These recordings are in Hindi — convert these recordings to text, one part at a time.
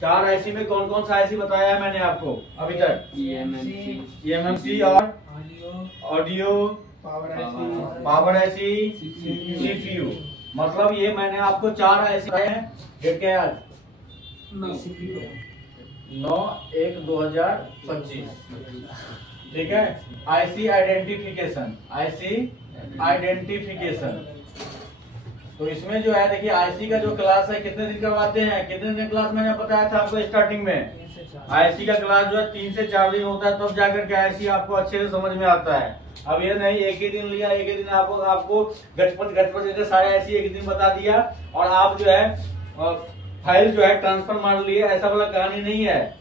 4 आईसी में कौन कौन सा आईसी बताया है मैंने आपको अभी तक? ईएमएमसी और ऑडियो पावर आईसी सीपीयू। मतलब ये मैंने आपको 4 आईसी बताए हैं। डेट क्या है आज? 9/1/2025। ठीक है। आईसी आइडेंटिफिकेशन, तो इसमें जो है देखिए आईसी का जो क्लास है कितने दिन का बताते हैं? कितने दिन क्लास मैंने बताया था आपको स्टार्टिंग में? आईसी का क्लास जो है 3 से 4 दिन होता है, तब जाकर के आईसी आपको अच्छे से समझ में आता है। अब ये नहीं एक ही दिन लिया, एक ही दिन आपको गटपट करके सारे आईसी एक दिन बता दिया और आप जो है फाइल जो है ट्रांसफर मार लिए, ऐसा वाला कहानी नहीं है।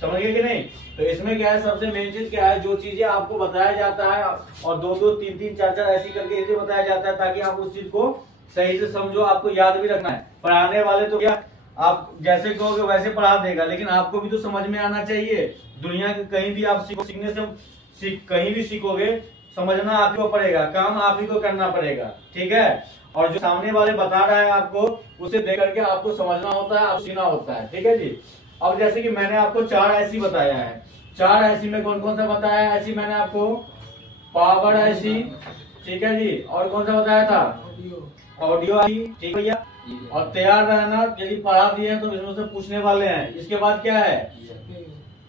समझ गए कि नहीं? तो इसमें क्या है, सबसे मेन चीज क्या है, जो चीजें आपको बताया जाता है और 2-2, 3-3, 4-4 ऐसी करके इसलिए बताया जाता है ताकि आप उस चीज को सही से समझो, आपको याद भी रखना है। पढ़ाने वाले तो क्या आप जैसे कहोगे वैसे पढ़ा देगा, लेकिन आपको भी तो समझ में आना चाहिए। दुनिया के कहीं भी आप सीखने से कहीं भी सीखोगे, समझना आप ही को पड़ेगा, काम आप ही को करना पड़ेगा। ठीक है। और जो सामने वाले बता रहा है आपको, उसे देख करके आपको समझना होता है, आप सीखना होता है। ठीक है जी। अब जैसे कि मैंने आपको 4 आईसी बताया है, 4 आईसी में कौन कौन सा बताया है? आईसी मैंने आपको पावर आईसी, ठीक है जी, और कौन सा बताया था? Audio IC. ठीक है भैया। और तैयार रहना, यदि पढ़ा दिए हैं तो इसमें से पूछने वाले हैं। इसके बाद क्या है?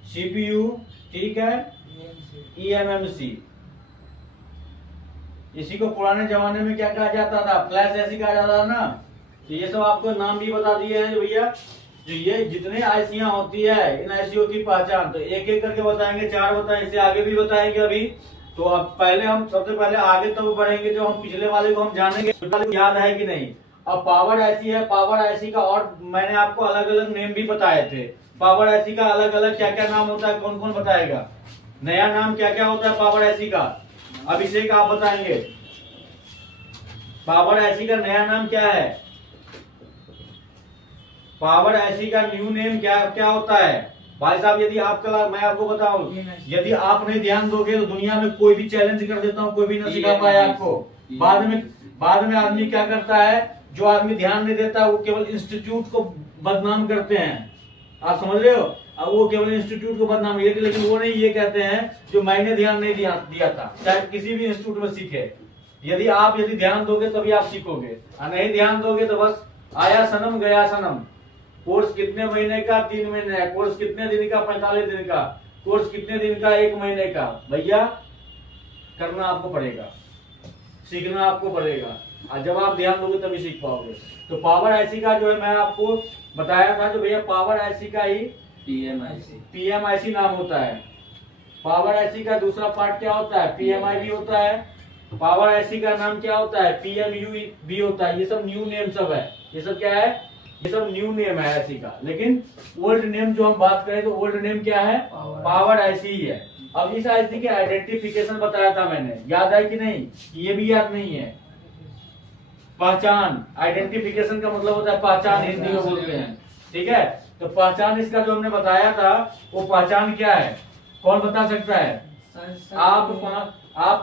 सीपीयू, ठीक है, ईएमएमसी। इसी को पुराने जमाने में क्या कहा जाता था? फ्लैश ऐसी कहा जाता था ना। तो ये सब आपको नाम भी बता दिए हैं भैया। जो ये जितने आईसियां होती है, इन आईसीओ की पहचान तो एक एक करके बताएंगे, 4 बताएंगे, इससे आगे भी बताएंगे अभी। तो अब पहले हम सबसे पहले आगे तब बढ़ेंगे जो हम पिछले वाले को हम जानेंगे, याद है कि नहीं। अब पावर आईसी है, पावर आईसी का और मैंने आपको अलग अलग नेम भी बताए थे। पावर आईसी का अलग अलग क्या क्या नाम होता है, कौन कौन बताएगा? नया नाम क्या क्या होता है पावर आईसी का? अभिषेक आप बताएंगे पावर आईसी का नया नाम क्या है? पावर आईसी का न्यू नेम क्या क्या होता है भाई साहब? यदि आपका मैं आपको बताऊं, यदि आप नहीं ध्यान दोगे तो दुनिया में कोई भी चैलेंज कर देता हूं, कोई भी ना सिखा पाए आपको। बाद में आदमी क्या करता है, जो आदमी ध्यान नहीं देता वो केवल इंस्टीट्यूट को बदनाम करते हैं। आप समझ रहे हो? अब वो केवल इंस्टीट्यूट को बदनाम, लेकिन वो नहीं ये कहते हैं जो मैंने ध्यान नहीं दिया था, चाहे किसी भी इंस्टीट्यूट में सीखे। यदि ध्यान दोगे तभी आप सीखोगे, और नहीं ध्यान दोगे तो बस आया सनम गया सनम। कोर्स कितने महीने का? 3 महीने का। कोर्स कितने दिन का? 45 दिन का। कोर्स कितने दिन का? 1 महीने का। भैया करना आपको पड़ेगा, सीखना आपको पड़ेगा, और जब आप ध्यान दोगे तभी सीख पाओगे। तो पावर आईसी का जो है मैं आपको बताया था, जो भैया पावर आईसी का ही पीएमआईसी नाम होता है। पावर आईसी का दूसरा पार्ट क्या होता है? पीएमआई भी होता है। पावर आईसी का नाम क्या होता है? पीएमयू भी होता है। ये सब न्यू नेम सब है। ये सब क्या है? ये सब न्यू नेम है आईसी का। लेकिन ओल्ड नेम जो हम बात करें तो ओल्ड नेम क्या है? पावर आईसी ही है। अब इस आईसी के आइडेंटिफिकेशन बताया था मैंने, याद है कि नहीं? ये भी याद नहीं है। पहचान, आइडेंटिफिकेशन का मतलब होता है पहचान, हिंदी में बोलते हैं। ठीक है। तो पहचान इसका जो हमने बताया था, वो पहचान क्या है? कौन बता सकता है? आप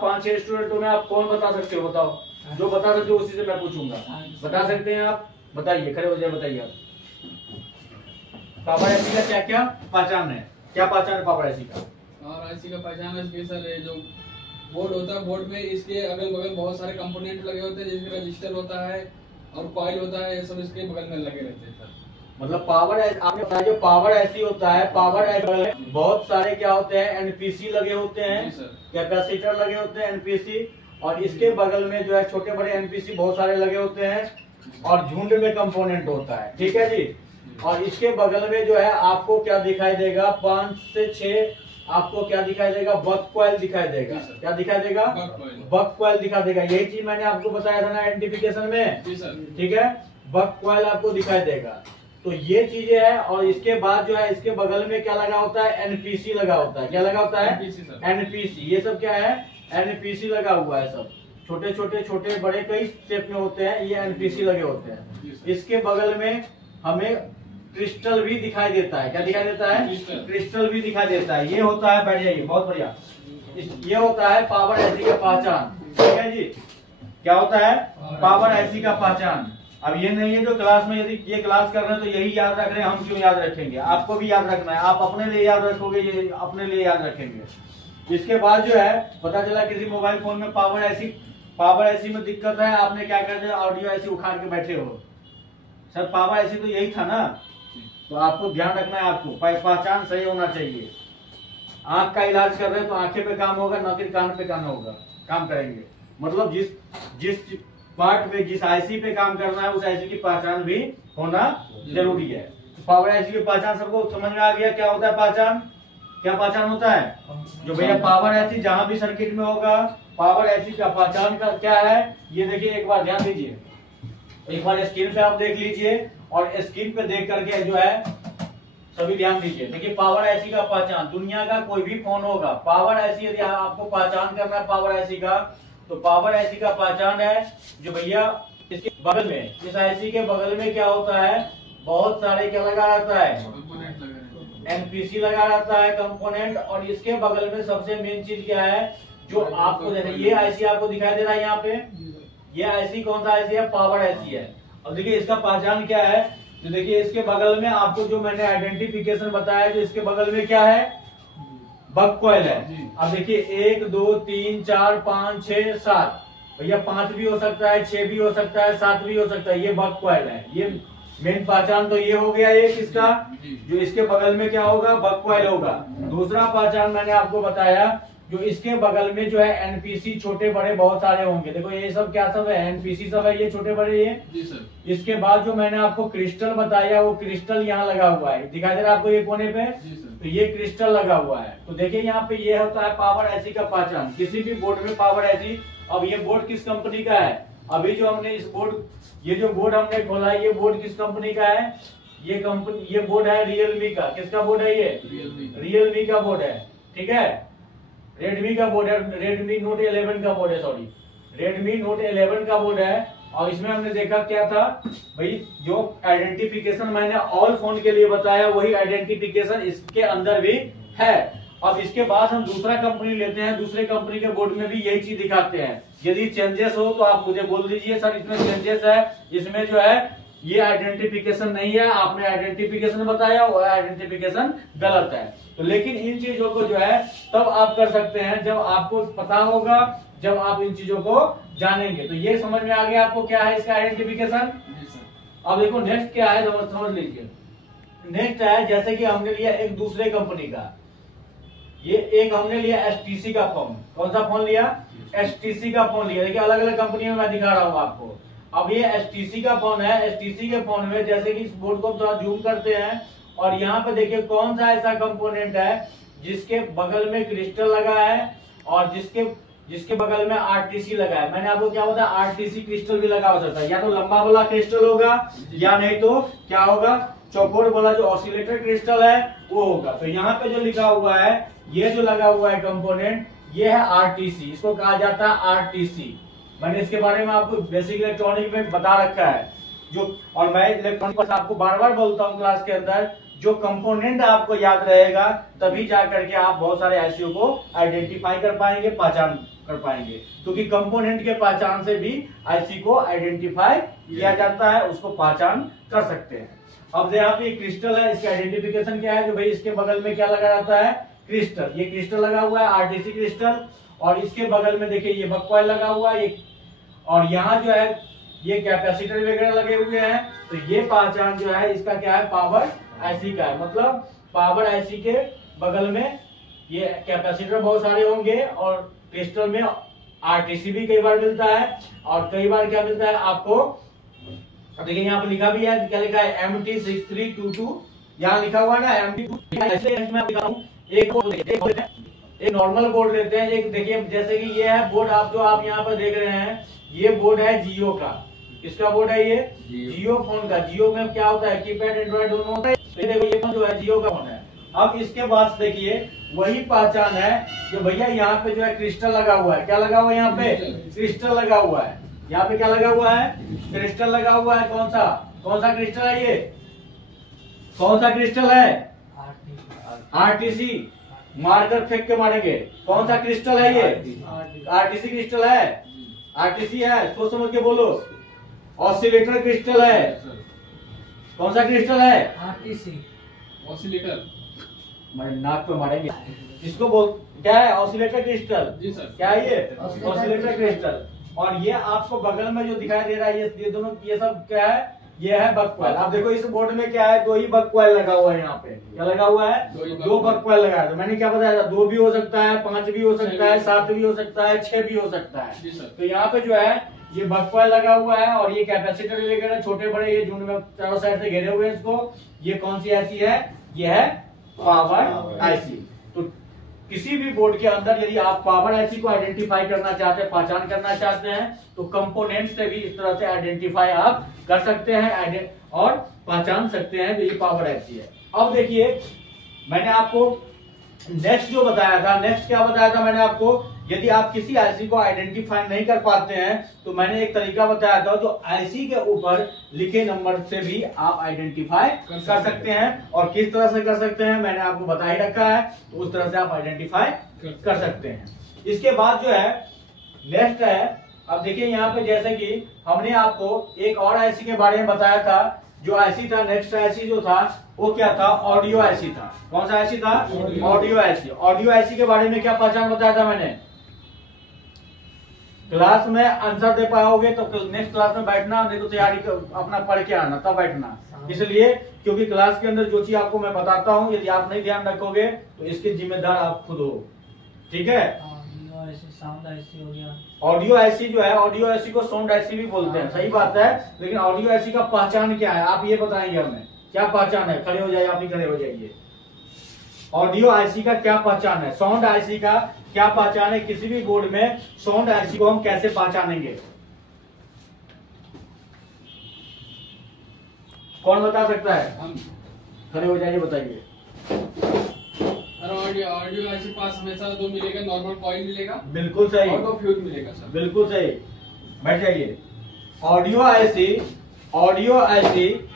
5-6 स्टूडेंट हो, आप कौन बता सकते हो? बताओ। जो बता सकते हो उसी से मैं पूछूंगा। बता सकते हैं आप? बताइए, खड़े हो जाए, बताइए आप। पावर आईसी का क्या क्या पहचान है? क्या पहचान है पावर आईसी का? पावर आईसी का पहचान है सर, जो बोर्ड होता है, बोर्ड में इसके अगल बगल बहुत सारे कंपोनेंट लगे होते हैं, जैसे रजिस्टर होता है और कॉइल होता है, ये सब इसके बगल में लगे रहते हैं सर। मतलब पावर आपने बताया जो पावर आईसी होता है, पावर आईसी बहुत सारे क्या होते हैं? एनपीसी लगे होते हैं, कैपेसिटर लगे होते हैं एनपीसी, और इसके बगल में जो है छोटे बड़े एनपीसी बहुत सारे लगे होते हैं, और झुंड में कंपोनेंट होता है। ठीक है जी। और इसके बगल में जो है आपको क्या दिखाई देगा? 5 से 6 आपको क्या दिखाई देगा? बक कॉइल दिखाई देगा। क्या दिखाई देगा? बक कॉइल दिखा देगा। यही चीज मैंने आपको बताया था ना आइडेंटिफिकेशन में। ठीक है। बक कॉइल आपको दिखाई देगा। तो ये चीजें है। और इसके बाद जो है इसके बगल में क्या लगा होता है? एनपीसी लगा होता है। क्या लगा होता है? एनपीसी। ये सब क्या है? एनपीसी लगा हुआ है। सब छोटे छोटे छोटे बड़े कई स्टेप में होते हैं, ये एनपीसी लगे होते हैं। इसके बगल में हमें क्रिस्टल भी दिखाई देता है। क्या दिखाई देता है? क्रिस्टल भी दिखाई देता है। ये होता है, बैठ जाइए, बहुत बढ़िया। ये होता है पावर आईसी का पहचान। ठीक है जी। क्या होता है? पावर आईसी का पहचान। अब ये नहीं है जो क्लास में यदि ये क्लास कर रहे हैं तो यही याद रख रहे हैं, हम क्यों याद रखेंगे, आपको भी याद रखना है, आप अपने लिए याद रखोगे, ये अपने लिए याद रखेंगे। इसके बाद जो है पता चला किसी मोबाइल फोन में पावर ऐसी में दिक्कत है, आपने क्या कर दिया, ऑडियो ऐसी उखाड़ के बैठे हो, सर पावर ऐसी तो यही था ना, तो आपको ध्यान रखना है, आपको पहचान सही होना चाहिए। आंख का इलाज कर रहे हैं तो आंखें पे काम होगा, न कि कान पे काम करेंगे, मतलब जिस पार्ट पे जिस आईसी पे काम करना है उस आईसी की पहचान भी होना जरूरी है। तो पावर आईसी की पहचान सबको समझ में आ गया, क्या होता है पहचान, क्या पहचान होता है, जो भैया पावर आईसी जहां भी सर्किट में होगा, पावर आईसी का पहचान का क्या है, ये देखिए एक बार ध्यान दीजिए, एक बार स्क्रीन पे आप देख लीजिए और स्क्रीन पे देख करके जो है सभी ध्यान दीजिए। देखिए पावर आईसी का पहचान, दुनिया का कोई भी फोन होगा, पावर आईसी यदि आपको पहचान करना है पावर आईसी का, तो पावर आईसी का पहचान है जो भैया इसके बगल में, इस आईसी के बगल में क्या होता है, बहुत सारे क्या लगा रहता है, एनपीसी लगा रहता है कंपोनेंट, और इसके बगल में सबसे मेन चीज क्या है जो आपको देखिए, ये आईसी आपको दिखाई दे रहा है यहाँ पे, ये आईसी कौन सा आईसी है, पावर आईसी है। और देखिए इसका पहचान क्या है, तो देखिए इसके बगल में आपको जो मैंने आइडेंटिफिकेशन बताया, जो इसके बगल में क्या है, बग कॉइल है। अब देखिए 1 2 3 4 5 6 7, भैया 5 भी हो सकता है, 6 भी हो सकता है, 7 भी हो सकता है, ये बग कॉइल है। ये मेन पहचान तो ये हो गया एक इसका, जो इसके बगल में क्या होगा, बग कॉइल होगा। दूसरा पहचान मैंने आपको बताया, जो इसके बगल में जो है एनपीसी छोटे बड़े बहुत सारे होंगे, देखो ये सब क्या सब है, एनपीसी सब है, ये छोटे बड़े ये जी सर। इसके बाद जो मैंने आपको क्रिस्टल बताया, वो क्रिस्टल यहाँ लगा हुआ है, दिखाई दे रहा है आपको ये कोने पे, तो ये क्रिस्टल लगा हुआ है। तो देखिए यहाँ पे ये होता है पावर आईसी का पहचान, किसी भी बोर्ड में पावर आईसी। अब ये बोर्ड किस कंपनी का है, अभी जो हमने इस बोर्ड, ये जो बोर्ड हमने खोला है, ये बोर्ड किस कंपनी का है, ये बोर्ड है रियलमी का। किसका बोर्ड है ये, रियलमी का बोर्ड है, ठीक है, रेडमी का बोर्ड है, रेडमी नोट 11 का बोर्ड है, सॉरी रेडमी नोट 11 का बोर्ड है। और इसमें हमने देखा क्या था भाई, जो आइडेंटिफिकेशन मैंने ऑल फोन के लिए बताया, वही आइडेंटिफिकेशन इसके अंदर भी है। अब इसके बाद हम दूसरा कंपनी लेते हैं, दूसरे कंपनी के बोर्ड में भी यही चीज दिखाते हैं। यदि चेंजेस हो तो आप मुझे बोल दीजिए सर इसमें चेंजेस है, इसमें जो है ये आइडेंटिफिकेशन नहीं है, आपने आइडेंटिफिकेशन बताया वो आइडेंटिफिकेशन गलत है। तो लेकिन इन चीजों को जो है तब आप कर सकते हैं जब आपको पता होगा, जब आप इन चीजों को जानेंगे। तो ये समझ में आ गया आपको क्या है इसका आइडेंटिफिकेशन। अब देखो नेक्स्ट क्या है, समझ लीजिए। नेक्स्ट है जैसे कि हमने लिया एक दूसरे कंपनी का, ये एक हमने लिया एसटीसी का फोन। कौन सा फोन लिया, एसटीसी का फोन लिया। देखिए अलग अलग कंपनी में मैं दिखा रहा हूँ आपको। अब ये एसटीसी का फोन है, एसटीसी के फोन में जैसे कि इस बोर्ड को थोड़ा जूम करते हैं और यहाँ पे देखिए कौन सा ऐसा कंपोनेंट है जिसके बगल में क्रिस्टल लगा है और जिसके बगल में आरटीसी लगा है। मैंने आपको क्या बताया, आरटीसी क्रिस्टल भी लगा हो सकता है, या तो लंबा वाला क्रिस्टल होगा या नहीं तो क्या होगा, चौकोर वाला जो ऑसिलेटर क्रिस्टल है वो होगा। तो यहाँ पे जो लिखा हुआ है, ये जो लगा हुआ है कंपोनेंट, ये है आरटीसी, इसको कहा जाता है आरटीसी। मैंने इसके बारे में आपको बेसिक इलेक्ट्रॉनिक में बता रखा है जो, और मैं इलेक्ट्रॉनिक पर आपको बार बार बोलता हूँ क्लास के अंदर, जो कंपोनेंट आपको याद रहेगा तभी जा करके आप बहुत सारे आईसीओ को आइडेंटिफाई कर पाएंगे, पहचान कर पाएंगे। क्योंकि कंपोनेंट के पहचान से भी आईसी को आइडेंटिफाई किया जाता है, उसको पहचान कर सकते हैं। अब यहाँ पे क्रिस्टल है, इसका आइडेंटिफिकेशन क्या है, जो भाई इसके बगल में क्या लगा रहता है, क्रिस्टल। ये क्रिस्टल लगा हुआ है आरटीसी क्रिस्टल, और इसके बगल में देखिए ये बग कॉइल लगा हुआ है, और यहाँ जो है ये कैपेसिटर वगैरह लगे हुए हैं। तो ये पहचान जो है इसका क्या है, पावर आईसी का है। मतलब पावर आईसी के बगल में ये कैपेसिटर बहुत सारे होंगे और क्रिस्टल में आरटीसी भी कई बार मिलता है, और कई बार क्या मिलता है आपको, देखिए यहाँ पे लिखा भी है, क्या लिखा है, MT6322 यहाँ लिखा हुआ है ना, MT2। एक नॉर्मल बोर्ड लेते हैं, एक देखिए जैसे कि ये है बोर्ड, आप जो आप यहाँ पर देख रहे हैं, ये बोर्ड है जियो का। किसका बोर्ड है ये, जियो फोन का। जियो में क्या होता है, कीपैड एंड्रॉइड दोनों होता है। तो देखो ये फोन जो है जियो का फोन है। अब इसके बाद देखिए वही पहचान है जो भैया यहाँ पे जो है क्रिस्टल लगा हुआ है। क्या लगा हुआ है यहाँ पे, क्रिस्टल लगा हुआ है। यहाँ पे क्या लगा हुआ है, क्रिस्टल लगा हुआ है। कौन सा क्रिस्टल है ये, कौन सा क्रिस्टल है, आरटीसी। मारकर फेंक के मारेंगे, कौन सा क्रिस्टल है ये, आरटीसी क्रिस्टल है, आरटीसी है। सोच समझ के बोलो, ऑसिलेटर क्रिस्टल है। कौन सा क्रिस्टल है? RTC oscillator. मेरे नाक पे मारेंगे। इसको बोल क्या है? Oscillator crystal. जी सर। क्या है ये? Oscillator crystal. और ये आपको बगल में जो दिखाई दे रहा है ये दोनों ये सब क्या है? ये है बक कॉइल। आप देखो इस बोर्ड में क्या है? 2 ही बक कॉइल लगा हुआ है। यहाँ पे क्या लगा हुआ है? 2 बक कॉइल लगा है। तो मैंने क्या बताया था? 2 भी हो सकता है, 5 भी हो सकता है, 7 भी हो सकता है, 6 भी हो सकता है। तो यहाँ पे जो है ये बक कॉइल लगा हुआ है और ये कैपेसिटर वगैरह छोटे बड़े ये झुंड में चारों साइड से घेरे हुए हैं इसको। ये कौन सी आईसी है? ये है पावर आईसी। तो किसी भी बोर्ड के अंदर यदि आप पावर आईसी को आइडेंटिफाई करना चाहते हैं, पहचान करना चाहते हैं, तो कंपोनेंट से भी इस तरह से आइडेंटिफाई आप कर सकते हैं और पहचान सकते हैं जो ये पावर आईसी है। अब देखिए मैंने आपको नेक्स्ट जो बताया था, नेक्स्ट क्या बताया था मैंने आपको? यदि आप किसी आईसी को आइडेंटिफाई नहीं कर पाते हैं तो मैंने एक तरीका बताया था जो आईसी के ऊपर लिखे नंबर से भी आप आइडेंटिफाई कर सकते हैं। और किस तरह से कर सकते हैं मैंने आपको बता ही रखा है, तो उस तरह से आप आइडेंटिफाई कर सकते हैं। इसके बाद जो है नेक्स्ट है, अब देखिए यहाँ पे जैसे कि हमने आपको एक और आईसी के बारे में बताया था। जो आईसी था, नेक्स्ट आईसी जो था वो क्या था? ऑडियो आईसी था। कौन सा आईसी था? Audio IC. ऑडियो आईसी के बारे में क्या पहचान बताया था मैंने? क्लास में आंसर दे पाओगे तो नेक्स्ट क्लास में बैठना, नहीं तो तैयारी अपना पढ़ के आना तब बैठना। इसलिए क्योंकि क्लास के अंदर जो चीज आपको मैं बताता हूँ यदि आप नहीं ध्यान रखोगे तो इसके जिम्मेदार आप खुद हो। ठीक है? साउंड आईसी हो गया। ऑडियो आईसी जो है, ऑडियो आईसी को साउंड आईसी भी बोलते हैं, सही बात है। लेकिन ऑडियो आईसी का पहचान क्या है आप ये बताएंगे हमें? क्या पहचान है? खड़े हो जाइए, आप ही खड़े हो जाइए। ऑडियो आईसी का क्या पहचान है? साउंड आईसी का क्या पहचान है? किसी भी बोर्ड में साउंड आईसी को हम कैसे पहचानेंगे? कौन बता सकता है? हम खड़े हो जाइए, बताइए। ऑडियो आईसी पास हमेशा 2 मिलेगा, नॉर्मल कॉइल मिलेगा। बिल्कुल सही। और 2 फ्यूज मिलेगा सर। बिल्कुल सही, बैठ जाइए। Audio IC, audio IC,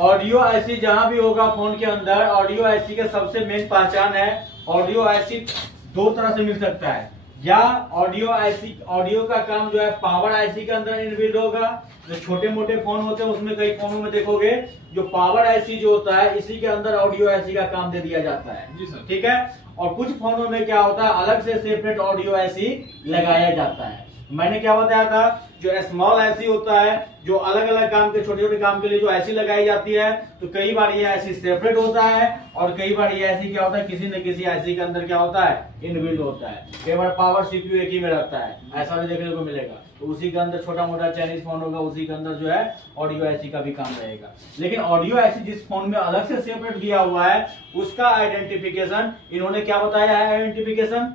audio IC जहां भी होगा फोन के अंदर, ऑडियो आईसी का सबसे मेन पहचान है। ऑडियो आईसी 2 तरह से मिल सकता है। या ऑडियो आईसी, ऑडियो का काम जो है पावर आईसी के अंदर इनबिल्ड होगा। जो छोटे मोटे फोन होते हैं उसमें कई फोनों में देखोगे जो पावर आईसी जो होता है इसी के अंदर ऑडियो आईसी का काम दे दिया जाता है। जी सर। ठीक है? और कुछ फोनों में क्या होता है अलग से सेपरेट ऑडियो आईसी लगाया जाता है। मैंने क्या बताया था? जो स्मॉल आईसी होता है, जो अलग अलग काम के छोटे छोटे काम के लिए जो आईसी लगाई जाती है, तो कई बार ये आईसी सेपरेट होता है और कई बार ये आईसी क्या होता है किसी न किसी आईसी के अंदर क्या होता है? इनबिल्ड होता है। कई बार पावर सीपीयू एक ही में रहता है, ऐसा भी देखने को मिलेगा। तो उसी के अंदर छोटा मोटा चाइनीज फोन होगा, उसी के अंदर जो है ऑडियो आईसी का भी काम रहेगा। लेकिन ऑडियो आईसी जिस फोन में अलग से सेपरेट दिया हुआ है उसका आइडेंटिफिकेशन इन्होंने क्या बताया है? आइडेंटिफिकेशन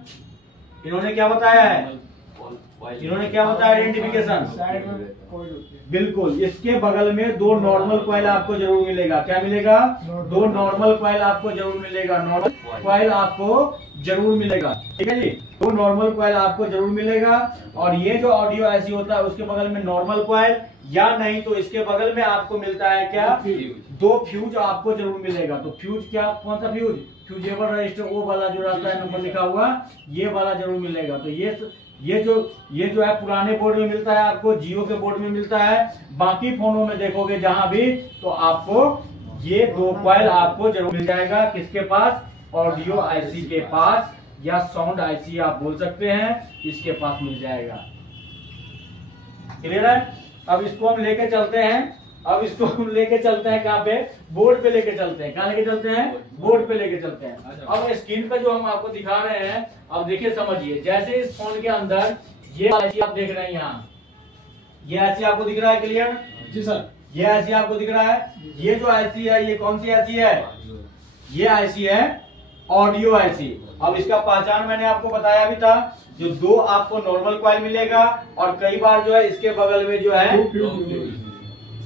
इन्होंने क्या बताया है? इन्होंने क्या बताया आइडेंटिफिकेशन? साइड में कॉइल होती है। बिल्कुल, इसके बगल में 2 नॉर्मल कॉइल आपको जरूर मिलेगा। क्या मिलेगा? 2 नॉर्मल कॉइल आपको जरूर मिलेगा। नॉर्मल कॉइल आपको जरूर मिलेगा। ठीक है जी? 2 नॉर्मल कॉइल आपको जरूर मिलेगा। और ये जो ऑडियो आईसी होता है उसके बगल में नॉर्मल कॉइल, या नहीं तो इसके बगल में आपको मिलता है क्या? 2 फ्यूज आपको जरूर मिलेगा। तो फ्यूज क्या? कौन सा फ्यूज? फ्यूजेबल रजिस्टर, वो वाला जो रहता है नंबर लिखा हुआ, ये वाला जरूर मिलेगा। तो ये जो है पुराने बोर्ड में मिलता है आपको, जियो के बोर्ड में मिलता है। बाकी फोनों में देखोगे जहां भी तो आपको ये 2 कॉइल आपको जरूर मिल जाएगा। किसके पास? ऑडियो आईसी के पास, या साउंड आईसी आप बोल सकते हैं, इसके पास मिल जाएगा। क्लियर है? अब इसको हम लेके चलते हैं। अब इसको हम लेके चलते हैं कहाँ पे? बोर्ड पे लेके चलते हैं। कहाँ लेके चलते हैं? बोर्ड पे लेके चलते हैं। अब स्क्रीन पे जो हम आपको दिखा रहे हैं, अब देखिए समझिए। जैसे इस फोन के अंदर ये आईसी आप देख रहे हैं, यहाँ ये आईसी आपको दिख रहा है। क्लियर? जी सर। ये आईसी आपको दिख रहा है। ये जो आईसी है ये कौन सी आईसी है? ये आईसी है ऑडियो आईसी। अब इसका पहचान मैंने आपको बताया भी था। जो 2 आपको नॉर्मल कॉइल मिलेगा और कई बार जो है इसके बगल में जो है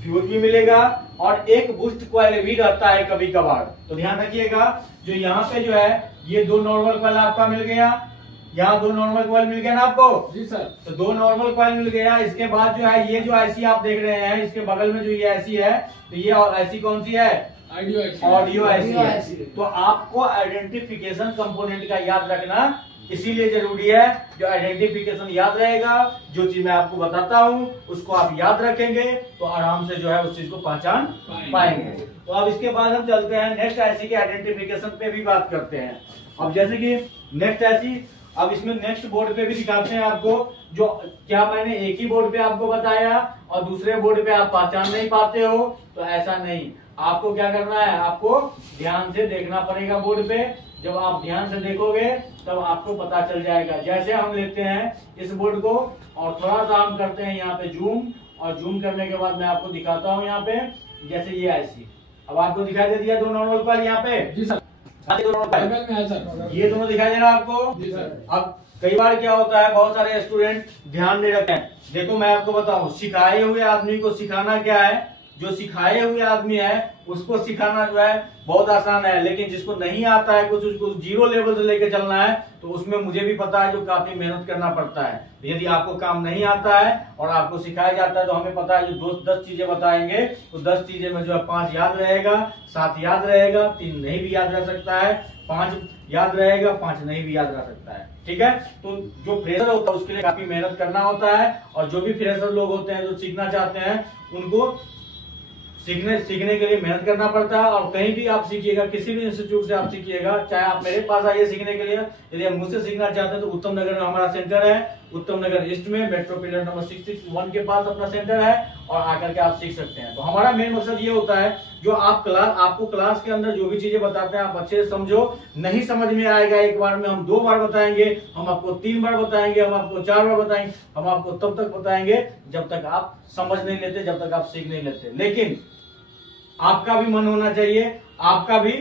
फ्यूज भी मिलेगा और एक बूस्ट कॉइल भी रहता है कभी कभार। तो ध्यान रखिएगा, जो यहाँ पे जो है ये 2 नॉर्मल कॉइल आपका मिल गया। यहाँ 2 नॉर्मल कॉइल मिल गया ना आपको? जी सर। तो 2 नॉर्मल कॉइल मिल गया। इसके बाद जो है ये जो आईसी आप देख रहे हैं, इसके बगल में जो ये आईसी है, तो ये आईसी कौन सी है? Audio IC. ऑडियो आईसी है। तो आपको आइडेंटिफिकेशन कंपोनेंट का याद रखना इसीलिए जरूरी है जो आइडेंटिफिकेशन याद रहेगा, जो चीज मैं आपको बताता हूँ उसको आप याद रखेंगे तो आराम से जो है उस चीज को पहचान पाएंगे। तो अब इसके बाद हम चलते हैं नेक्स्ट आईसी के आइडेंटिफिकेशन पे भी बात करते हैं। अब जैसे कि नेक्स्ट आईसी, अब इसमें नेक्स्ट बोर्ड पे भी दिखाते हैं आपको, जो क्या मैंने एक ही बोर्ड पे आपको बताया और दूसरे बोर्ड पे आप पहचान नहीं पाते हो, तो ऐसा नहीं। आपको क्या करना है, आपको ध्यान से देखना पड़ेगा बोर्ड पे। जब आप ध्यान से देखोगे तब आपको पता चल जाएगा। जैसे हम लेते हैं इस बोर्ड को और थोड़ा सा हम करते हैं यहाँ पे जूम, और जूम करने के बाद मैं आपको दिखाता हूँ यहाँ पे, जैसे ये आईसी अब आपको दिखाई दे दिया 2 नॉर्मल कॉइल यहाँ पे। जी सर, ये दोनों दिखाई दे रहा है आपको। जी सर। अब कई बार क्या होता है, बहुत सारे स्टूडेंट ध्यान नहीं रखते हैं। देखो मैं आपको बताऊं, सिखाए हुए आदमी को सिखाना क्या है, जो सिखाए हुए आदमी है उसको सिखाना जो है बहुत आसान है, लेकिन जिसको नहीं आता है कुछ, उसको 0 लेवल से लेकर चलना है, तो उसमें मुझे भी पता है जो काफी मेहनत करना पड़ता है। यदि आपको काम नहीं आता है और आपको सिखाया जाता है तो हमें पता है जो 10 चीजें बताएंगे तो 10 चीजें में जो है 5 याद रहेगा, 7 याद रहेगा, 3 नहीं भी याद रह सकता है, 5 याद रहेगा, 5 नहीं भी याद रह सकता है। ठीक है, तो जो फ्रेशर होता है उसके लिए काफी मेहनत करना होता है, और जो भी फ्रेशर लोग होते हैं जो सीखना चाहते हैं उनको सीखने के लिए मेहनत करना पड़ता है। और कहीं भी आप सीखिएगा, किसी भी इंस्टीट्यूट से आप सीखिएगा, चाहे आप मेरे पास आइए सीखने के लिए, यदि आप मुझसे सीखना चाहते हैं तो उत्तम नगर में हमारा सेंटर है, उत्तम नगर ईस्ट में मेट्रो पिलर नंबर 661 के पास अपना सेंटर है, और आकर के आप सीख सकते हैं। तो हमारा मेन मकसद ये होता है जो आपको क्लास के अंदर जो भी चीजें बताते हैं आप अच्छे से समझो। नहीं समझ में आएगा एक बार में, हम 2 बार बताएंगे, हम आपको 3 बार बताएंगे, हम आपको 4 बार बताएंगे, हम आपको तब तक बताएंगे जब तक आप समझ नहीं लेते, जब तक आप सीख नहीं लेते। लेकिन आपका भी मन होना चाहिए, आपका भी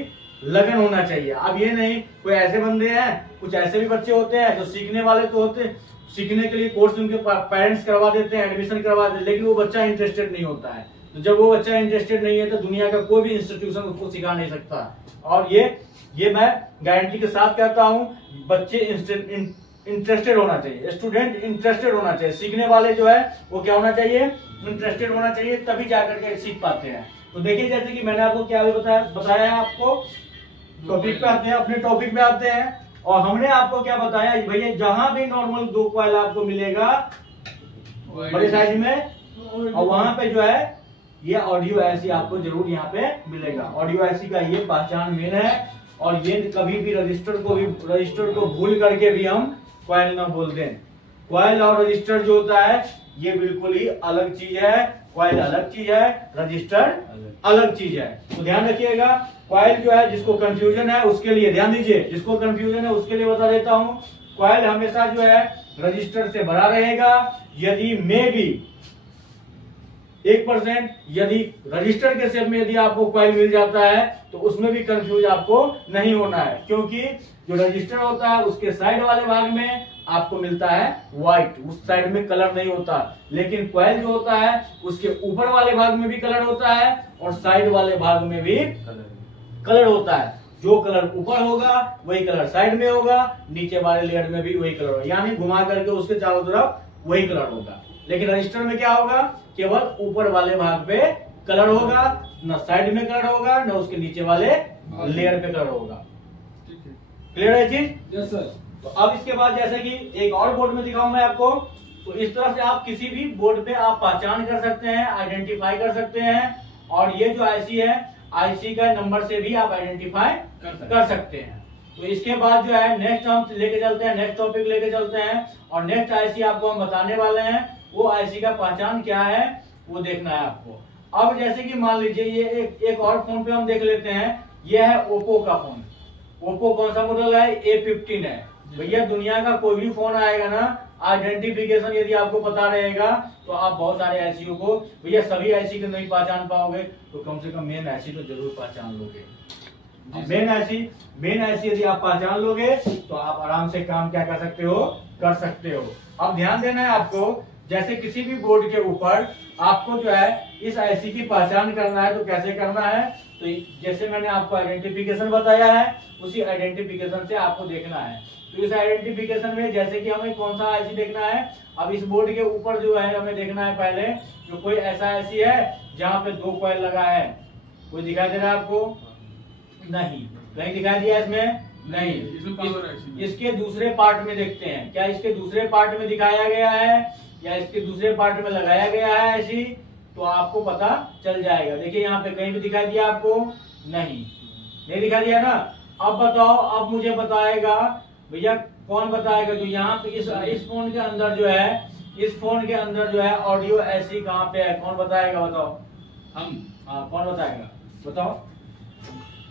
लगन होना चाहिए। अब ये नहीं, कोई ऐसे बंदे हैं, कुछ ऐसे भी बच्चे होते हैं जो सीखने वाले तो होते, सीखने के लिए कोर्स उनके पेरेंट्स करवा देते हैं, एडमिशन करवा देते हैं, लेकिन वो बच्चा इंटरेस्टेड नहीं होता है। तो जब वो बच्चा इंटरेस्टेड नहीं है तो दुनिया का कोई भी इंस्टीट्यूशन उसको सिखा नहीं सकता। और ये मैं गारंटी के साथ कहता हूँ, बच्चे इंटरेस्टेड होना चाहिए, स्टूडेंट इंटरेस्टेड होना चाहिए। सीखने वाले जो है वो क्या होना चाहिए, इंटरेस्टेड होना चाहिए, तभी जाकर के सीख पाते हैं। तो देखिए जैसे कि मैंने आपको क्या बताया है, आपको टॉपिक पे आते हैं, अपने टॉपिक पे आते हैं, और हमने आपको क्या बताया भैया, जहां भी नॉर्मल 2 कॉइल आपको मिलेगा बड़े साइज में, और वहां पे जो है ये ऑडियो आईसी आपको जरूर यहाँ पे मिलेगा। ऑडियो आईसी का ये पहचान मेन है, और ये कभी भी रजिस्टर को भूल करके भी हम कॉइल ना बोल दें। कॉइल और रजिस्टर जो होता है ये बिल्कुल ही अलग चीज है। कॉइल अलग चीज है, रजिस्टर अलग चीज है। तो ध्यान रखिएगा, कॉइल जो है, जिसको कंफ्यूजन है उसके लिए ध्यान दीजिए, जिसको कंफ्यूजन है उसके लिए बता देता हूं, कॉइल हमेशा जो है रजिस्टर से बड़ा रहेगा। यदि मे भी 1% यदि रजिस्टर के शेप में यदि आपको कॉइल मिल जाता है तो उसमें भी कंफ्यूज आपको नहीं होना है, क्योंकि जो रजिस्टर होता है उसके साइड वाले भाग में आपको मिलता है व्हाइट, उस साइड में कलर नहीं होता। लेकिन कॉइल जो होता है उसके ऊपर वाले भाग में भी कलर होता है और साइड वाले भाग में भी कलर होता है। जो कलर ऊपर होगा वही कलर साइड में होगा, नीचे वाले लेयर में भी वही कलर होगा, यानी घुमा करके उसके चारों तरफ वही कलर होगा। लेकिन रजिस्टर में क्या होगा, केवल ऊपर वाले भाग पे कलर होगा, न साइड में कलर होगा, न उसके नीचे वाले लेयर पे कलर होगा। क्लियर है चीज? Yes sir. तो अब इसके बाद जैसे कि एक और बोर्ड में दिखाऊं मैं आपको, तो इस तरह से आप किसी भी बोर्ड पे आप पहचान कर सकते हैं, आइडेंटिफाई कर सकते हैं। और ये जो आईसी है, आईसी का नंबर से भी आप आइडेंटिफाई कर सकते हैं। तो इसके बाद जो है नेक्स्ट हम लेके चलते हैं, नेक्स्ट टॉपिक लेके चलते हैं, और नेक्स्ट आईसी आपको हम बताने वाले हैं। वो आईसी का पहचान क्या है वो देखना है आपको। अब जैसे कि मान लीजिए ये एक और फोन पे हम देख लेते हैं, ये है ओप्पो का फोन। ओप्पो कौन सा मॉडल है, A15 है। भैया दुनिया का कोई भी फोन आएगा ना, आइडेंटिफिकेशन यदि आपको पता रहेगा तो आप बहुत सारे आईसीओ को, भैया सभी आईसी को नहीं पहचान पाओगे तो कम से कम मेन आईसी तो जरूर पहचान लोगे। मेन आईसी यदि आप पहचान लोगे तो आप आराम से काम क्या कर सकते हो। अब ध्यान देना है आपको, जैसे किसी भी बोर्ड के ऊपर आपको जो है इस आईसी की पहचान करना है तो कैसे करना है, तो जैसे मैंने आपको आइडेंटिफिकेशन बताया है उसी आइडेंटिफिकेशन से आपको देखना है। तो इस आइडेंटिफिकेशन में जैसे कि हमें कौन सा आईसी देखना है, अब इस बोर्ड के ऊपर जो है हमें देखना है पहले जो कोई ऐसा आईसी है जहाँ पे 2 कॉइल लगा है। कोई दिखाई दे रहा है आपको? नहीं, कहीं दिखाई दिया इसमें? नहीं, इसमें पावर आईसी इसके दूसरे पार्ट में देखते हैं, क्या इसके दूसरे पार्ट में दिखाया गया है या इसके दूसरे पार्ट में लगाया गया है ऐसी, तो आपको पता चल जाएगा। देखिए यहाँ पे कहीं भी दिखाई दिया आपको? नहीं दिखाई दिया ना। अब बताओ, अब मुझे बताएगा भैया, कौन बताएगा जो यहाँ पे इस फोन के अंदर जो है, इस फोन के अंदर जो है ऑडियो ऐसी कहाँ पे है, कौन बताएगा? बताओ हम। हाँ, कौन बताएगा? बताओ।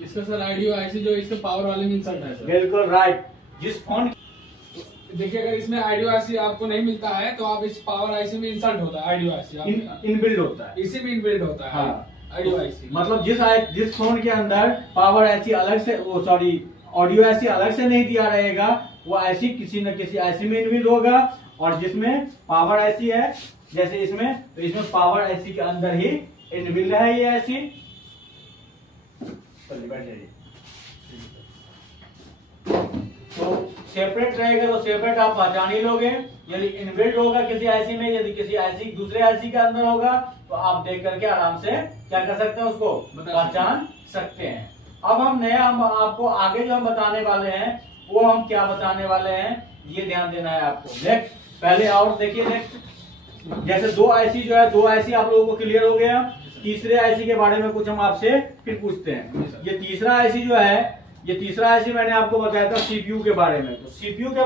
इसका सर ऑडियो आईसी जो इसके पावर वाले में इंसर्ट है सर। बिल्कुल राइट। जिस फोन, देखिए अगर इसमें ऑडियो आईसी आपको नहीं मिलता है तो आप इस पावर आईसी में इंसर्ट होता है ऑडियो आईसी, इनबिल्ड होता है, इसी में इनबिल्ड होता है। हाँ। ऑडियो आईसी मतलब जिस फोन के अंदर पावर ऐसी अलग से, वो सॉरी ऑडियो ऐसी अलग से नहीं दिया रहेगा, वो ऐसी किसी न किसी ऐसी में इनबिल्ड होगा, और जिसमें पावर ऐसी है जैसे इसमें, तो इसमें पावर ऐसी के अंदर ही इनबिल्ड है ये ऐसी। बैठ जाइए। तो सेपरेट रहेगा तो सेपरेट आप पहचान ही लोगे। यदि इनबिल्ट होगा किसी आईसी में, यदि किसी आईसी दूसरे आईसी के अंदर होगा, तो आप देख करके आराम से क्या कर सकते हैं, उसको पहचान सकते हैं। अब हम नया, हम आपको आगे जो हम बताने वाले हैं वो हम क्या बताने वाले हैं, ये ध्यान देना है आपको। नेक्स्ट, पहले और देखिए नेक्स्ट, जैसे दो आईसी जो है, दो आईसी आप लोगों को क्लियर हो गया। तीसरे आईसी के बारे में कुछ हम आपसे फिर पूछते हैं। ये तीसरा आईसी जो है, ये तीसरा आईसी मैंने आपको बताया था सीपीयू के बारे में। तो सीपीयू के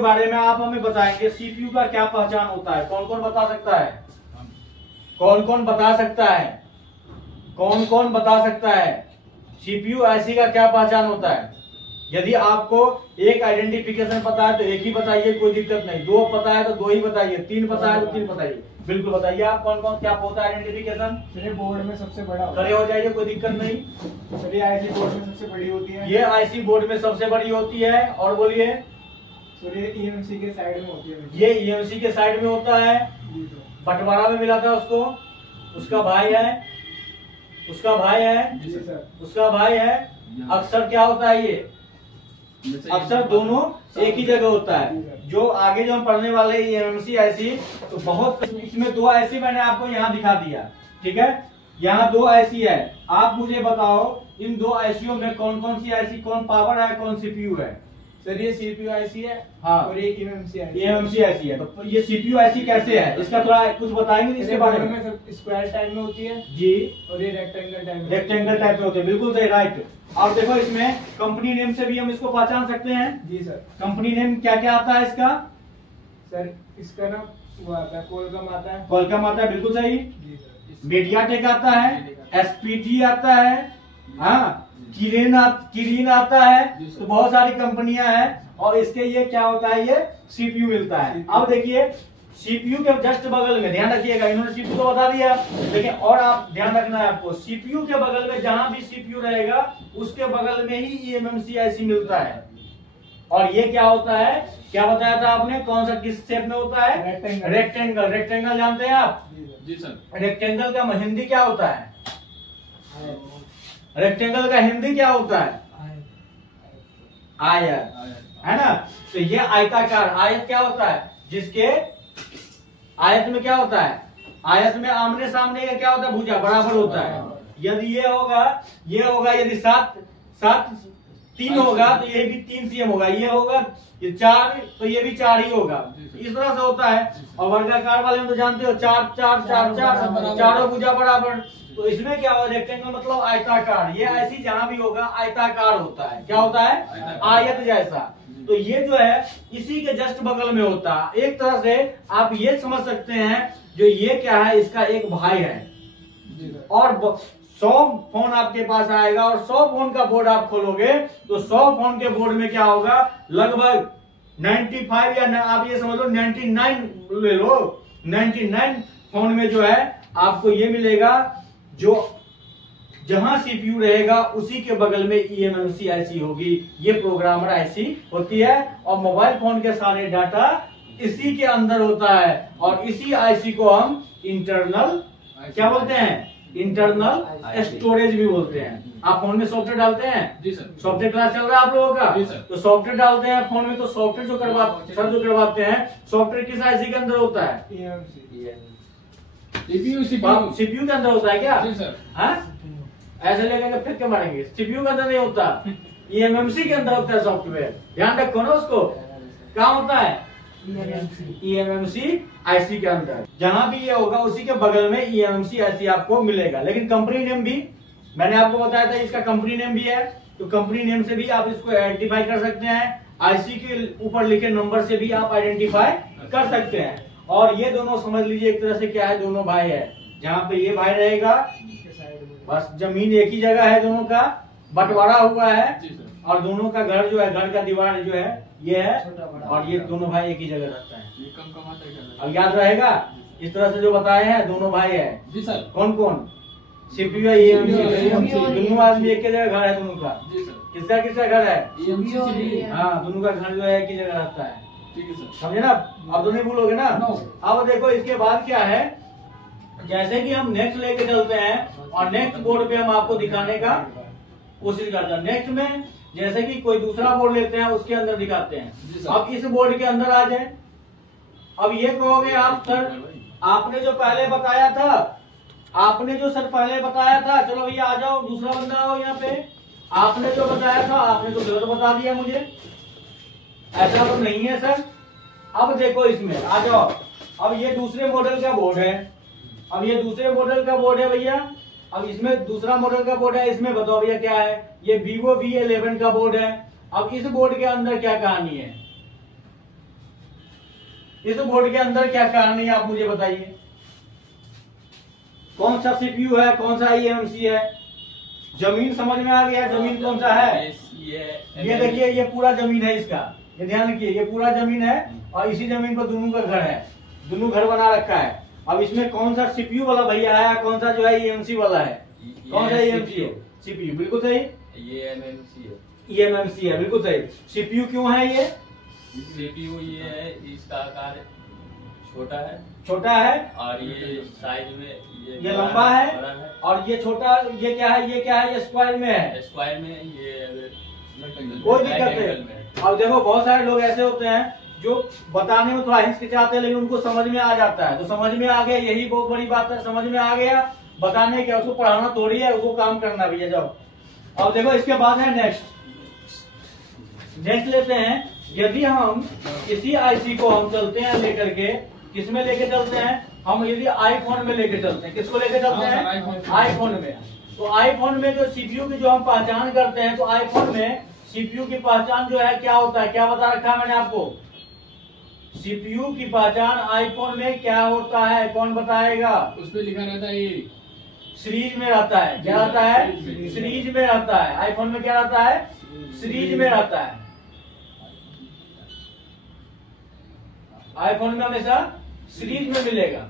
बारे में आप हमें बताएंगे सीपीयू का क्या पहचान होता है। कौन कौन बता सकता है? कौन कौन बता सकता है? कौन कौन बता सकता है सीपीयू आईसी का क्या पहचान होता है? यदि आपको एक आइडेंटिफिकेशन पता है तो एक ही बताइए, कोई दिक्कत नहीं। दो पता है तो दो ही बताइए, तीन पता है तो तीन बताइए। बिल्कुल बताइए आप कौन कौन क्या होता है आइडेंटिफिकेशन। सर बोर्ड में सबसे बड़ा खड़े हो जाइए, कोई दिक्कत नहीं। सर ये आईसी बोर्ड में सबसे बड़ी होती है। ये आईसी बोर्ड में सबसे बड़ी होती है। और बोलिए। सर ये ईएमसी के साइड में होती है। ये ईएमसी के साइड में होता है। बंटवारा में मिला था उसको, उसका भाई है, उसका भाई है, जी सर, उसका भाई है। अक्सर क्या होता है ये, अक्सर दोनों एक ही जगह होता है। जो आगे जो हम पढ़ने वाले ईएमसी आईसी, तो बहुत इसमें दो आईसी मैंने आपको यहाँ दिखा दिया, ठीक है। यहाँ दो आईसी है। आप मुझे बताओ इन दो आईसीओ में कौन कौन सी आईसी, कौन पावर है, कौन सीपीयू है? सर ये सीपीयू आईसी है। हाँ, और ये ईएमसी आईसी। ईएमसी आईसी है। तो ये सीपीयू आईसी कैसे है, इसका थोड़ा कुछ बताएंगे इसके बारे में? स्क्वायर टाइप में होती है जी, और ये रेक्टेंगल टाइप में। रेक्टेंगल टाइप में होते हैं, बिल्कुल सही, राइट। और देखो इसमें कंपनी नेम से भी हम इसको पहचान सकते हैं। जी सर। कंपनी नेम क्या क्या आता है इसका? सर इसका ना वो आता है, कोलकम आता है। कोलकम आता है, बिल्कुल सही। जी सर। मीडियाटेक आता है, एसपीटी आता है, हाँ, किरीन आता है। तो बहुत सारी कंपनियां हैं और इसके ये क्या होता है, ये सीपीयू मिलता है। अब देखिए सीपीयू के जस्ट बगल में, ध्यान रखिएगा, इन्होंने सीपीयू तो बता दिया, लेकिन और आप ध्यान रखना है आपको, सीपीयू के बगल में जहां भी सीपीयू रहेगा उसके बगल में ही ईएमएमसी आईसी मिलता है। और ये क्या होता है, क्या बताया था आपने, कौन सा किस शेप में होता है? रेक्टेंगल। रेक्टेंगल। रेक्टेंगल जानते हैं आप? जी सर। रेक्टेंगल का हिंदी क्या होता है? रेक्टेंगल का हिंदी क्या होता है? आयत, है ना। तो ये आयताकार, आयत क्या होता है, जिसके आयत में क्या होता है, आयत में आमने सामने का क्या होता है, भुजा बराबर होता है। यदि ये होगा, यदि 7 3 होगा तो ये भी 3 cm होगा, ये होगा ये 4 तो ये भी 4 ही होगा। इस तरह से होता है। और वर्गाकार वाले में तो जानते हो 4 4 4 4 चारों भुजा बराबर। तो इसमें क्या होगा, रेक्टेंगल मतलब आयताकार। ये ऐसी जहां भी होगा आयताकार होता है। क्या होता है? आयत जैसा। तो ये जो है इसी के जस्ट बगल में होता है। एक तरह से आप ये समझ सकते हैं, जो ये क्या है, इसका एक भाई है। और 100 फोन आपके पास आएगा और 100 फोन का बोर्ड आप खोलोगे तो 100 फोन के बोर्ड में क्या होगा, लगभग 95 या आप ये समझ लो 99 ले लो, 99 फोन में जो है आपको ये मिलेगा, जो जहां सीपीयू रहेगा उसी के बगल में ईएमएमसी आईसी होगी। ये प्रोग्रामर आईसी होती है और मोबाइल फोन के सारे डाटा इसी के अंदर होता है। और इसी आईसी को हम इंटरनल क्या बोलते हैं, इंटरनल स्टोरेज भी बोलते हैं। आप फोन में सॉफ्टवेयर डालते हैं? जी सर। सॉफ्टवेयर क्लास चल रहा है आप लोगों का? जी सर। तो सॉफ्टवेयर डालते हैं फोन में, तो सॉफ्टवेयर जो करवाते हैं, सॉफ्टवेयर किस आईसी के अंदर होता है? सीपीयू के अंदर होता है क्या? जी सर। हाँ, ऐसे लेकर फिर क्या मारेंगे, सीपीयू के अंदर नहीं होता। EMMC के अंदर होता है सॉफ्टवेयर, ध्यान रखो ना उसको। कहाँ होता है? EMMC IC के अंदर। जहां भी ये होगा उसी के बगल में EMMC IC आपको मिलेगा। लेकिन कंपनी नेम भी मैंने आपको बताया था, इसका कंपनी नेम भी है, तो कंपनी नेम से भी आप इसको आइडेंटिफाई कर सकते हैं। IC के ऊपर लिखे नंबर से भी आप आइडेंटिफाई कर सकते हैं। और ये दोनों समझ लीजिए एक तरह से क्या है, दोनों भाई है। जहाँ पे ये भाई रहेगा, बस जमीन एक ही जगह है, दोनों का बंटवारा हुआ है, और दोनों का घर जो है, घर का दीवार जो है ये है, और ये दोनों भाई एक ही जगह रहता है। ये कम कमाता है। अब याद रहेगा इस तरह से जो बताए हैं, दोनों भाई है। जी सर। कौन कौन? CPU या EMMC, दोनों आदमी एक ही जगह घर है दोनों का। जी सर। किसका किसका घर है? EMMC। हाँ, दोनों का घर जो है एक ही जगह रहता है। ठीक है सर। समझे ना? अब तो नहीं भूलोगे ना? अब देखो इसके बाद क्या है, जैसे कि हम नेक्स्ट लेके चलते हैं और नेक्स्ट बोर्ड पे हम आपको दिखाने का कोशिश करते हैं। नेक्स्ट में जैसे कि कोई दूसरा बोर्ड लेते हैं, उसके अंदर दिखाते हैं। अब इस बोर्ड के अंदर आ जाए। अब ये कहोगे आप सर आपने जो पहले बताया था, आपने जो सर पहले बताया था, चलो भैया आ जाओ, दूसरा बंदा आओ यहाँ पे। आपने जो बताया था आपने तो गलत बता दिया मुझे, ऐसा तो नहीं है सर। अब देखो इसमें आ जाओ। अब ये दूसरे मॉडल का बोर्ड है, अब ये दूसरे मॉडल का बोर्ड है भैया। अब इसमें दूसरा मॉडल का बोर्ड है, इसमें बताओ भैया क्या है? ये Vivo V11 का बोर्ड है। अब इस बोर्ड के अंदर क्या कहानी है? इस बोर्ड के अंदर क्या कहानी है आप मुझे बताइए। कौन सा CPU है, कौन सा EMMC है? जमीन समझ में आ गया? जमीन कौन सा है? ये देखिए, ये पूरा जमीन है इसका, ये ध्यान रखिए, ये पूरा जमीन है और इसी जमीन पर दोनों का घर है, दोनों घर बना रखा है। अब इसमें कौन सा CPU वाला भैया है, कौन सा जो है EMMC वाला है? कौन सा EMMC है? CPU, बिल्कुल सही। ये EMMC है। EMMC है, बिल्कुल सही। CPU क्यों है ये? CPU ये है, इसका आकार छोटा है, छोटा है, और ये साइज में ये लंबा है, और ये छोटा, ये क्या है? ये क्या है? ये स्क्वायर में है। स्क्वायर में ये कोई दिक्कत नहीं। अब देखो बहुत सारे लोग ऐसे होते हैं जो बताने में थोड़ा हिचकिचाते हैं, लेकिन उनको समझ में आ जाता है। तो समझ में आ गया, यही बहुत बड़ी बात है। समझ में आ गया, बताने क्या, उसको पढ़ाना थोड़ी है, उसको काम करना भी है। जाओ अब देखो इसके बाद है नेक्स्ट लेते हैं। यदि हम इसी IC को हम चलते हैं लेकर के, किसमें लेके चलते हैं हम? यदि आईफोन में लेके चलते हैं, किसको लेके चलते हैं? आईफोन में। तो आईफोन में जो CPU की जो हम पहचान करते हैं, तो आईफोन में CPU की पहचान जो है क्या होता है? क्या बता रखा है मैंने आपको? CPU की पहचान आईफोन में क्या होता है, कौन बताएगा? उस पे लिखा रहता है ये सीरीज में रहता है। क्या रहता है? सीरीज में रहता है। आईफोन में क्या रहता है? सीरीज में रहता है। आईफोन में हमेशा सीरीज में मिलेगा।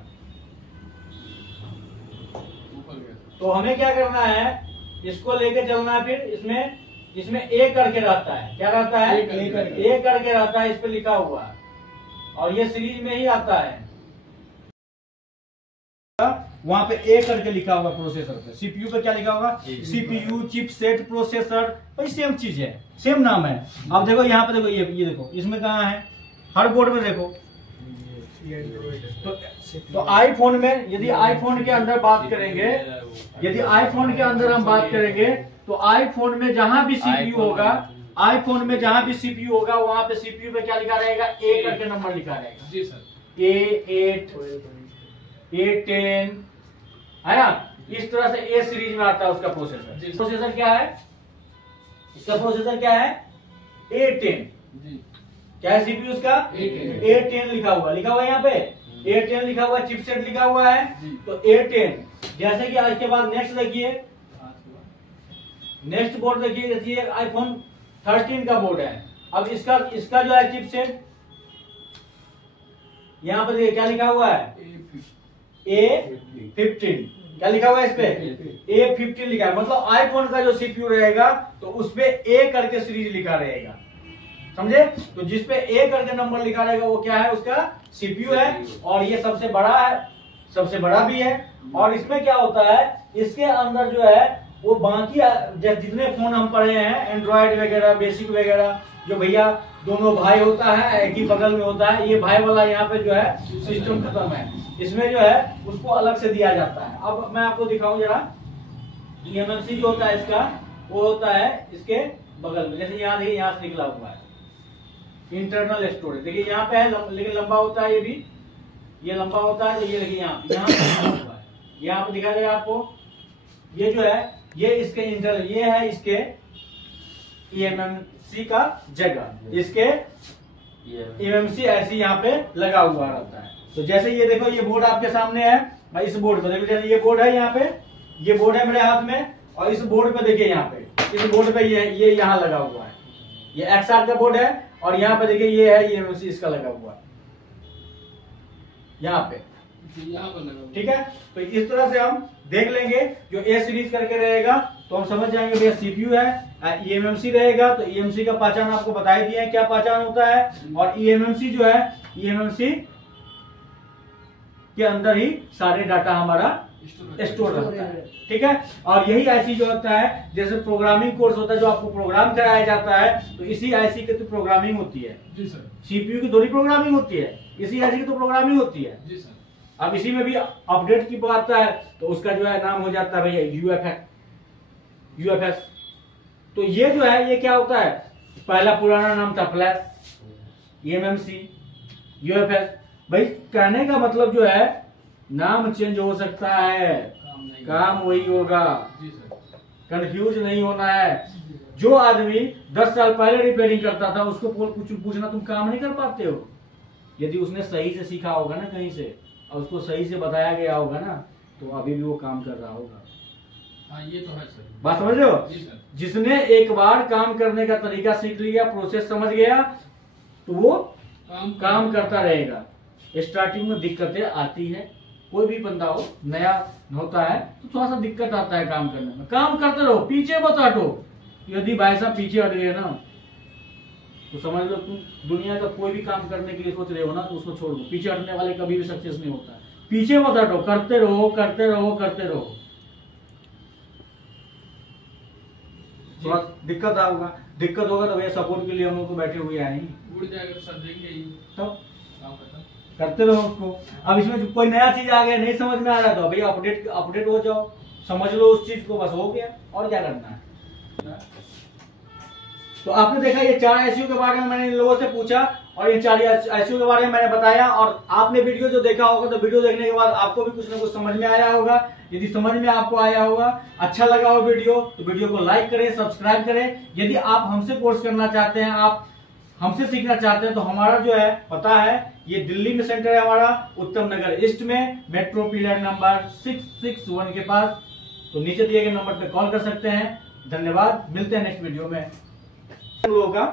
तो हमें क्या करना है? इसको लेके चलना है। फिर इसमें A करके रहता है। क्या रहता है? A करके रहता है, इस पे लिखा हुआ है, और ये सीरीज में ही आता है। वहां पे A करके लिखा होगा प्रोसेसर पे। CPU पे क्या लिखा होगा? CPU चिपसेट प्रोसेसर, भाई सेम चीज है, सेम नाम है। अब देखो यहाँ पे देखो, ये देखो इसमें कहाँ है? हर बोर्ड में देखो। तो आईफोन में यदि आईफोन के अंदर बात करेंगे, यदि आईफोन के अंदर हम बात करेंगे, तो आईफोन में जहां भी CPU होगा, आईफोन में जहां भी CPU होगा, वहां पे CPU पे क्या लिखा रहेगा? A करके नंबर लिखा रहेगा। जी सर। A8, A10 है ना? इस तरह से A सीरीज में आता है उसका प्रोसेसर। प्रोसेसर क्या है? इसका प्रोसेसर क्या है? A10। क्या है CPU उसका? A10 लिखा हुआ यहाँ पे A10 लिखा हुआ, चिपसेट लिखा हुआ है। तो A10, जैसे कि आज के बाद नेक्स्ट देखिए, नेक्स्ट बोर्ड देखिए, जैसे आईफोन 13 का बोर्ड है। अब इसका जो है चिपसेट, यहाँ पर देखिए क्या लिखा हुआ है? A15। क्या लिखा हुआ है इस पे? A15 लिखा है। मतलब आईफोन का जो CPU रहेगा तो उसपे A करके सीरीज लिखा रहेगा, समझे? तो जिसपे A करके नंबर लिखा रहेगा वो क्या है? उसका CPU है। और ये सबसे बड़ा है, सबसे बड़ा भी है। और इसमें क्या होता है? इसके अंदर जो है वो बाकी जितने फोन हम पढ़े हैं, एंड्रॉइड वगैरह, बेसिक वगैरह, जो भैया दोनों भाई होता है, एक ही बगल में होता है, ये भाई वाला यहाँ पे जो है सिस्टम खत्म है। इसमें जो है उसको अलग से दिया जाता है। अब मैं आपको दिखाऊं जरा। EMMC जो होता है इसका, वो होता है इसके बगल में, जैसे यहाँ देखिए यहाँ से निकला हुआ है इंटरनल स्टोरेज, देखिए यहाँ पे है लेकिन लंबा होता है, ये भी ये लंबा होता है। तो ये देखिए यहाँ पे निकला हुआ है, यहाँ पे दिखा देगा आपको। ये जो है ये इसके इंटरनल, ये है इसके eMMC का जगह, इसके eMMC ऐसे यहाँ पे लगा हुआ रहता है। तो जैसे ये देखो ये बोर्ड आपके सामने है भाई, इस बोर्ड पे देखो, जैसे ये बोर्ड है यहाँ पे, ये बोर्ड है मेरे हाथ में, और इस बोर्ड पे देखिए यहाँ पे, इस बोर्ड पे ये यहाँ लगा हुआ है, ये XR का बोर्ड है, और यहाँ पे देखिए ये है eMMC इसका लगा हुआ है यहाँ पे, ठीक है। तो इस तरह से हम देख लेंगे, जो ए सीरीज करके रहेगा तो हम समझ जाएंगे भैया CPU है, eMMC रहेगा तो eMMC का पहचान आपको बता ही दिया है क्या पहचान होता है, और eMMC जो है eMMC के अंदर ही सारे डाटा हमारा स्टोर रहता है, ठीक है। और यही आईसी जो होता है, जैसे प्रोग्रामिंग कोर्स होता है जो आपको प्रोग्राम कराया जाता है, तो इसी आईसी की तो प्रोग्रामिंग होती है जी सर। CPU की थोड़ी प्रोग्रामिंग होती है, इसी आईसी की तो प्रोग्रामिंग होती है जी सर। अब इसी में भी अपडेट की बात है तो उसका जो है नाम हो जाता है भैया UFS। तो ये जो है ये क्या होता है, पहला पुराना नाम था फ्लैश, eMMC, UFS। भाई कहने का मतलब जो है नाम चेंज हो सकता है, काम वही होगा, कंफ्यूज नहीं होना है। जो आदमी 10 साल पहले रिपेयरिंग करता था उसको कुछ पूछना तुम काम नहीं कर पाते हो। यदि उसने सही से सीखा होगा ना कहीं से, और उसको सही से बताया गया होगा ना, तो अभी भी वो काम कर रहा होगा। हाँ ये तो है सर, बात समझ रहे हो। जिसने एक बार काम करने का तरीका सीख लिया, प्रोसेस समझ गया, तो वो काम करता रहेगा। स्टार्टिंग में दिक्कतें आती है, कोई भी बंदा हो नया होता है तो थोड़ा सा दिक्कत आता है काम करने में। काम करते रहो, पीछे मत हटो। यदि भाई साहब पीछे हट गए ना तो समझ लो तुम दुनिया का कोई भी काम करने के लिए सोच रहे हो ना तो उसको छोड़ दो। पीछे हटने वाले कभी भी सक्सेस नहीं होता है। पीछे मत हटो, करते रहो करते रहो करते रहो। थोड़ा दिक्कत होगा तो भैया सपोर्ट के लिए हम लोग तो बैठे हुए हैं, उड़ जाएगा तो सब देंगे ही, तो करते रहो उसको। अब इसमें कोई नया चीज आ गया नहीं समझ में आ रहा तो भैया अपडेट हो जाओ, समझ लो उस चीज को, बस हो गया। और क्या करना है। तो आपने देखा ये 4 आईसीयू के बारे में मैंने इन लोगों से पूछा, और इन 4 आईसीयू के बारे में मैंने बताया, और आपने वीडियो जो देखा होगा तो वीडियो देखने के बाद आपको भी कुछ ना कुछ समझ में आया होगा। यदि समझ में आपको आया होगा, अच्छा लगा हो वीडियो, तो वीडियो को लाइक करें, सब्सक्राइब करें। यदि आप हमसे कोर्स करना चाहते हैं, आप हमसे सीखना चाहते हैं, तो हमारा जो है पता है, ये दिल्ली में सेंटर है हमारा, उत्तम नगर ईस्ट में, मेट्रो पिलर नंबर 661 के पास। तो नीचे दिए गए नंबर पे कॉल कर सकते हैं। धन्यवाद, मिलते हैं नेक्स्ट वीडियो में। लोगों का